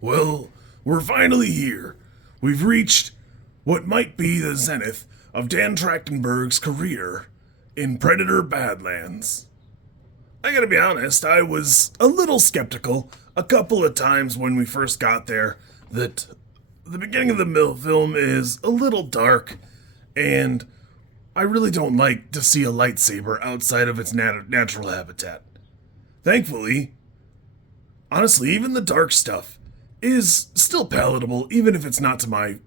Well, we're finally here. We've reached what might be the zenith of Dan Trachtenberg's career in Predator Badlands. I gotta be honest, I was a little skeptical a couple of times when we first got there that the beginning of the film is a little dark, and I really don't like to see a lightsaber outside of its natural habitat. Thankfully, honestly, even the dark stuff is still palatable, even if it's not to my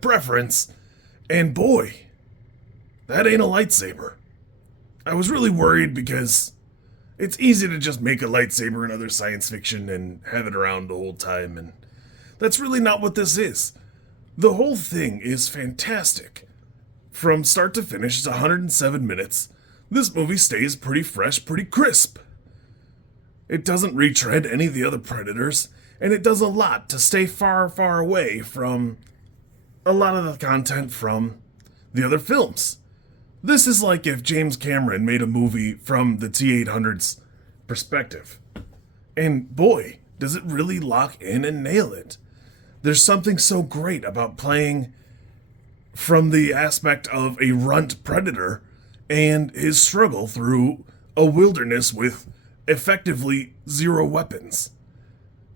preference. And boy, that ain't a lightsaber. I was really worried because it's easy to just make a lightsaber in other science fiction and have it around the whole time, and that's really not what this is. The whole thing is fantastic. From start to finish, it's 107 minutes. This movie stays pretty fresh, pretty crisp. It doesn't retread any of the other Predators, and it does a lot to stay far, far away from a lot of the content from the other films. This is like if James Cameron made a movie from the T-800's perspective. And boy, does it really lock in and nail it. There's something so great about playing from the aspect of a runt predator and his struggle through a wilderness with effectively zero weapons.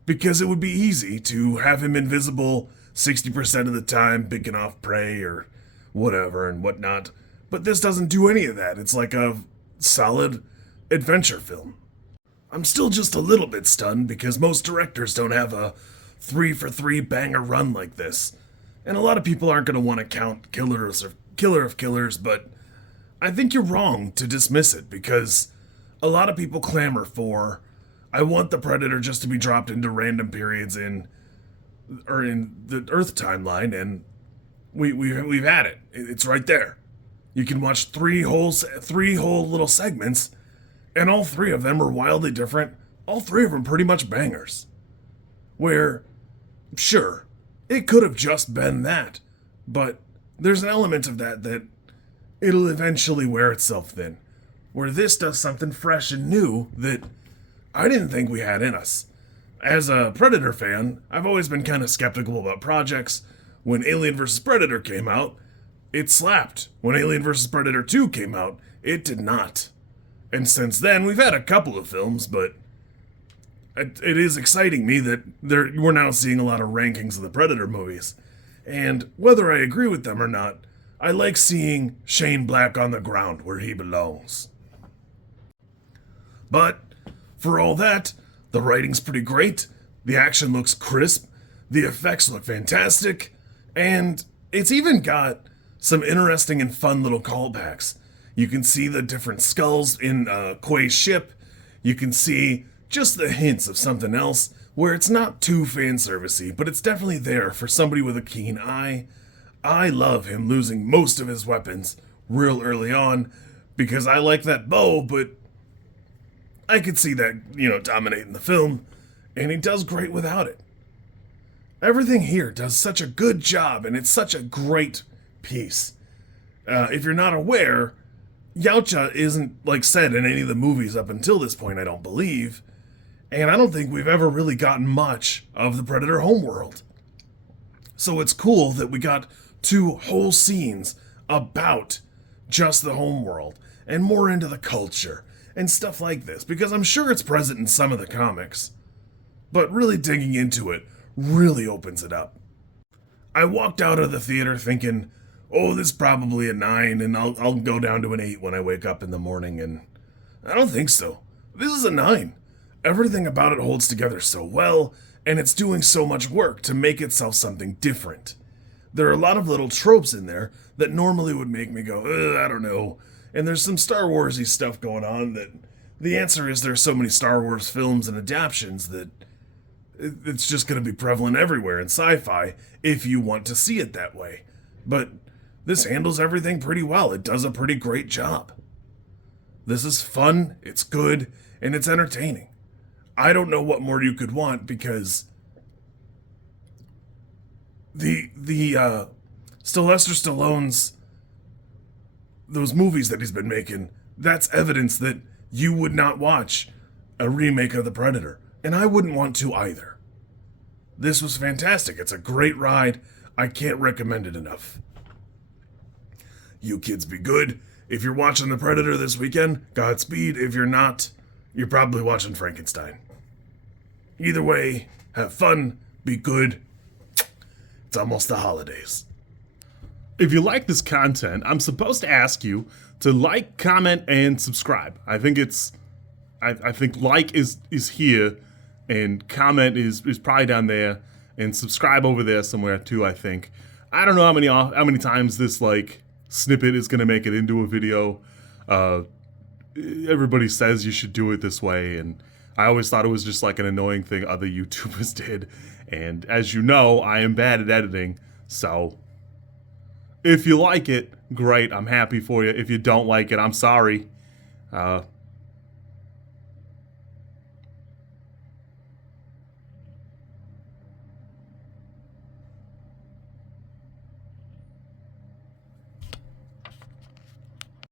Because it would be easy to have him invisible 60% of the time, picking off prey or whatever and whatnot. But this doesn't do any of that. It's like a solid adventure film. I'm still just a little bit stunned because most directors don't have a 3-for-3 banger run like this. And a lot of people aren't going to want to count Killer of Killers, but I think you're wrong to dismiss it because a lot of people clamor for, I want the Predator just to be dropped into random periods in the Earth timeline, and we've had it. It's right there. You can watch three whole little segments, and all three of them are wildly different. All three of them pretty much bangers. Where, sure, it could have just been that, but there's an element of that it'll eventually wear itself thin. Where this does something fresh and new that I didn't think we had in us. As a Predator fan, I've always been kind of skeptical about projects. When Alien vs. Predator came out, it slapped. When Alien vs. Predator 2 came out, it did not. And since then, we've had a couple of films, but it is exciting me that we're now seeing a lot of rankings of the Predator movies. And whether I agree with them or not, I like seeing Shane Black on the ground where he belongs. But for all that, the writing's pretty great, the action looks crisp, the effects look fantastic, and it's even got some interesting and fun little callbacks. You can see the different skulls in Quay's ship. You can see just the hints of something else where it's not too fan servicey, but it's definitely there for somebody with a keen eye. I love him losing most of his weapons real early on because I like that bow, but I could see that, dominating the film, and he does great without it. Everything here does such a good job, and it's such a great piece. If you're not aware, Yautja isn't said in any of the movies up until this point, I don't believe, and I don't think we've ever really gotten much of the Predator homeworld. So it's cool that we got 2 whole scenes about just the homeworld and more into the culture and stuff like this, because I'm sure it's present in some of the comics, but really digging into it really opens it up. I walked out of the theater thinking, oh, this is probably a 9, and I'll go down to an 8 when I wake up in the morning, and I don't think so. This is a 9. Everything about it holds together so well, and it's doing so much work to make itself something different. There are a lot of little tropes in there that normally would make me go, I don't know, and there's some Star Wars-y stuff going on that the answer is there's so many Star Wars films and adaptions that it's just going to be prevalent everywhere in sci-fi if you want to see it that way. But this handles everything pretty well. It does a pretty great job. This is fun, it's good, and it's entertaining. I don't know what more you could want because the Sylvester Stallone's those movies that he's been making, that's evidence that you would not watch a remake of The Predator. And I wouldn't want to either. This was fantastic. It's a great ride. I can't recommend it enough. You kids be good. If you're watching The Predator this weekend, Godspeed. If you're not, you're probably watching Frankenstein. Either way, have fun, be good. It's almost the holidays. If you like this content, I'm supposed to ask you to like, comment, and subscribe. I think like is here, and comment is probably down there, and subscribe over there somewhere too, I think. I don't know how many times this like snippet is gonna make it into a video. Everybody says you should do it this way, and I always thought it was just like an annoying thing other YouTubers did. And as you know, I am bad at editing, so if you like it, great, I'm happy for you. If you don't like it, I'm sorry.